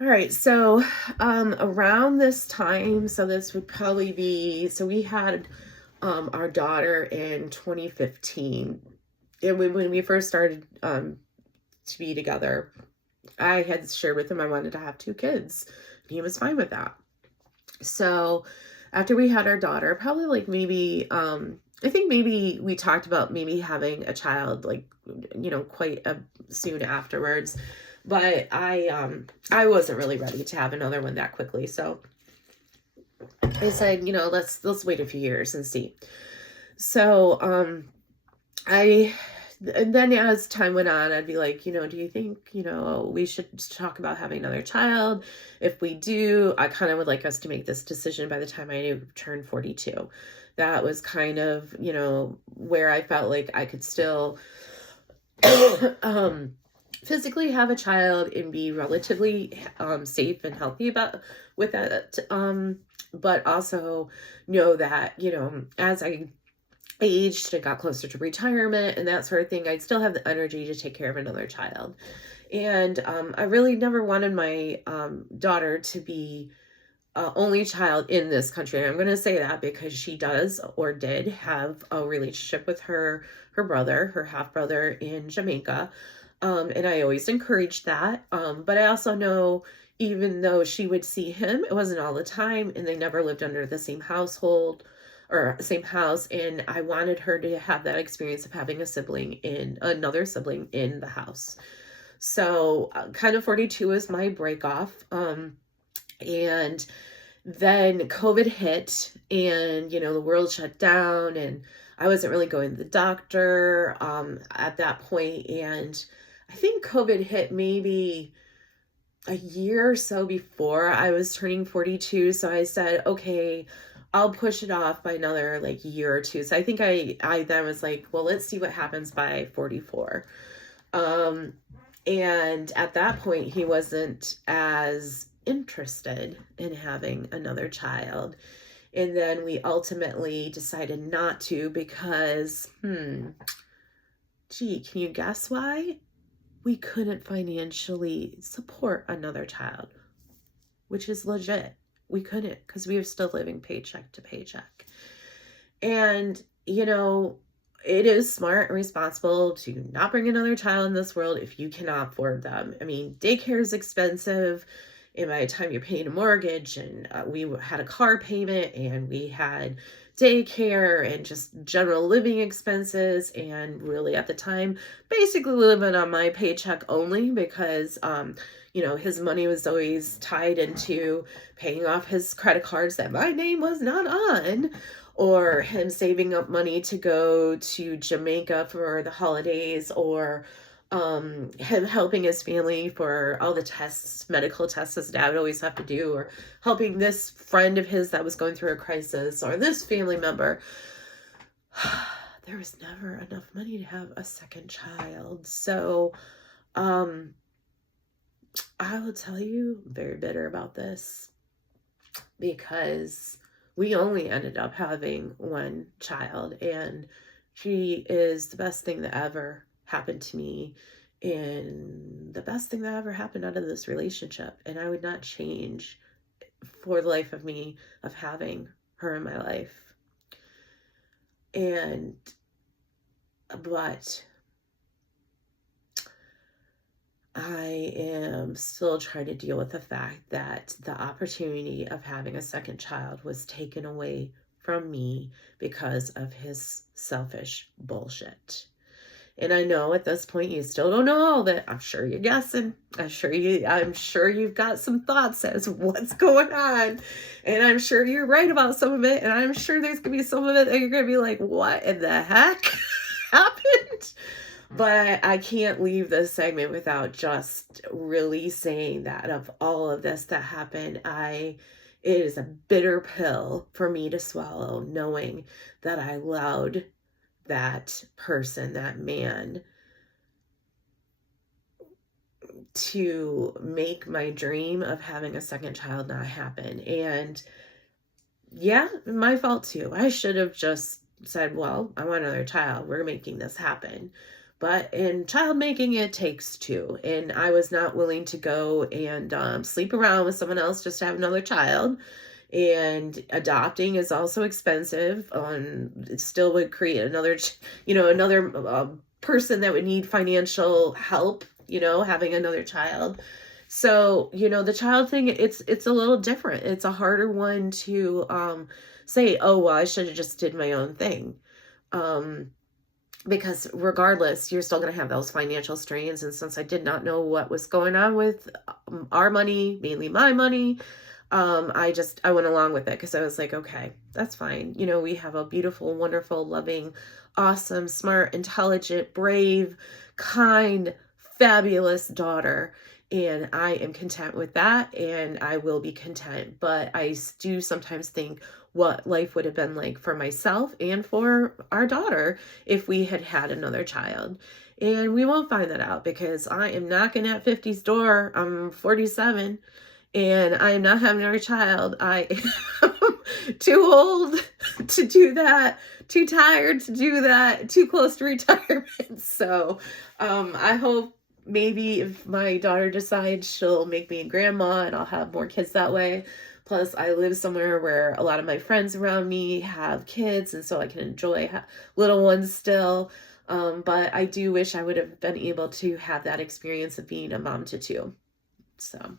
All right. So, around this time, so this would probably be, so we had our daughter in 2015. And when we first started to be together, I had shared with him I wanted to have two kids. And he was fine with that. So, after we had our daughter, probably like maybe, I think maybe we talked about maybe having a child like, quite soon afterwards. But I wasn't really ready to have another one that quickly. So I said, let's wait a few years and see. So I and then as time went on, I'd be like, do you think, we should talk about having another child? If we do, I kind of would like us to make this decision by the time I turned 42. That was kind of, where I felt like I could still physically have a child and be relatively safe and healthy about with that. But also know that, as I aged and got closer to retirement and that sort of thing, I'd still have the energy to take care of another child. And I really never wanted my daughter to be only child in this country. And I'm going to say that because she does or did have a relationship with her brother, her half brother in Jamaica. And I always encouraged that. But I also know even though she would see him, it wasn't all the time, and they never lived under the same household or same house. And I wanted her to have that experience of having another sibling in the house. So kind of 42 is my break off. And then COVID hit and, the world shut down and I wasn't really going to the doctor at that point. And I think COVID hit maybe a year or so before I was turning 42. So I said, okay, I'll push it off by another like year or two. So I think I then was like, well, let's see what happens by 44. And at that point, he wasn't as interested in having another child. And then we ultimately decided not to because, can you guess why? We couldn't financially support another child, which is legit. We couldn't because we were still living paycheck to paycheck. And, it is smart and responsible to not bring another child in this world if you cannot afford them. I mean, daycare is expensive. And by the time you're paying a mortgage, and we had a car payment, and we had daycare and just general living expenses, and really at the time, basically living on my paycheck only because, his money was always tied into paying off his credit cards that my name was not on, or him saving up money to go to Jamaica for the holidays, or him helping his family for all the tests, medical tests his dad would always have to do, or helping this friend of his that was going through a crisis, or this family member. There was never enough money to have a second child. So I will tell you, I'm very bitter about this because we only ended up having one child, and she is the best thing that ever happened to me and the best thing that ever happened out of this relationship. And I would not change for the life of me of having her in my life. But I am still trying to deal with the fact that the opportunity of having a second child was taken away from me because of his selfish bullshit. And I know at this point you still don't know all of it. I'm sure you're guessing. I'm sure you've got some thoughts as to what's going on. And I'm sure you're right about some of it. And I'm sure there's gonna be some of it that you're gonna be like, what in the heck happened? But I can't leave this segment without just really saying that of all of this that happened, it is a bitter pill for me to swallow, knowing that I allowed that person, that man, to make my dream of having a second child not happen. And yeah, my fault too. I should have just said, well, I want another child. We're making this happen. But in child making, it takes two. And I was not willing to go and sleep around with someone else just to have another child. And adopting is also expensive. It still would create another, another person that would need financial help, having another child. So, the child thing, it's a little different. It's a harder one to say, oh, well, I should have just did my own thing. Because regardless, you're still going to have those financial strains. And since I did not know what was going on with our money, mainly my money, I went along with it because I was like, okay, that's fine. We have a beautiful, wonderful, loving, awesome, smart, intelligent, brave, kind, fabulous daughter. And I am content with that, and I will be content. But I do sometimes think what life would have been like for myself and for our daughter if we had had another child. And we won't find that out because I am knocking at 50's door. I'm 47 and I am not having another child. I am too old to do that, too tired to do that, too close to retirement. So I hope maybe if my daughter decides, she'll make me a grandma and I'll have more kids that way. Plus, I live somewhere where a lot of my friends around me have kids, and so I can enjoy little ones still. But I do wish I would have been able to have that experience of being a mom to two. So.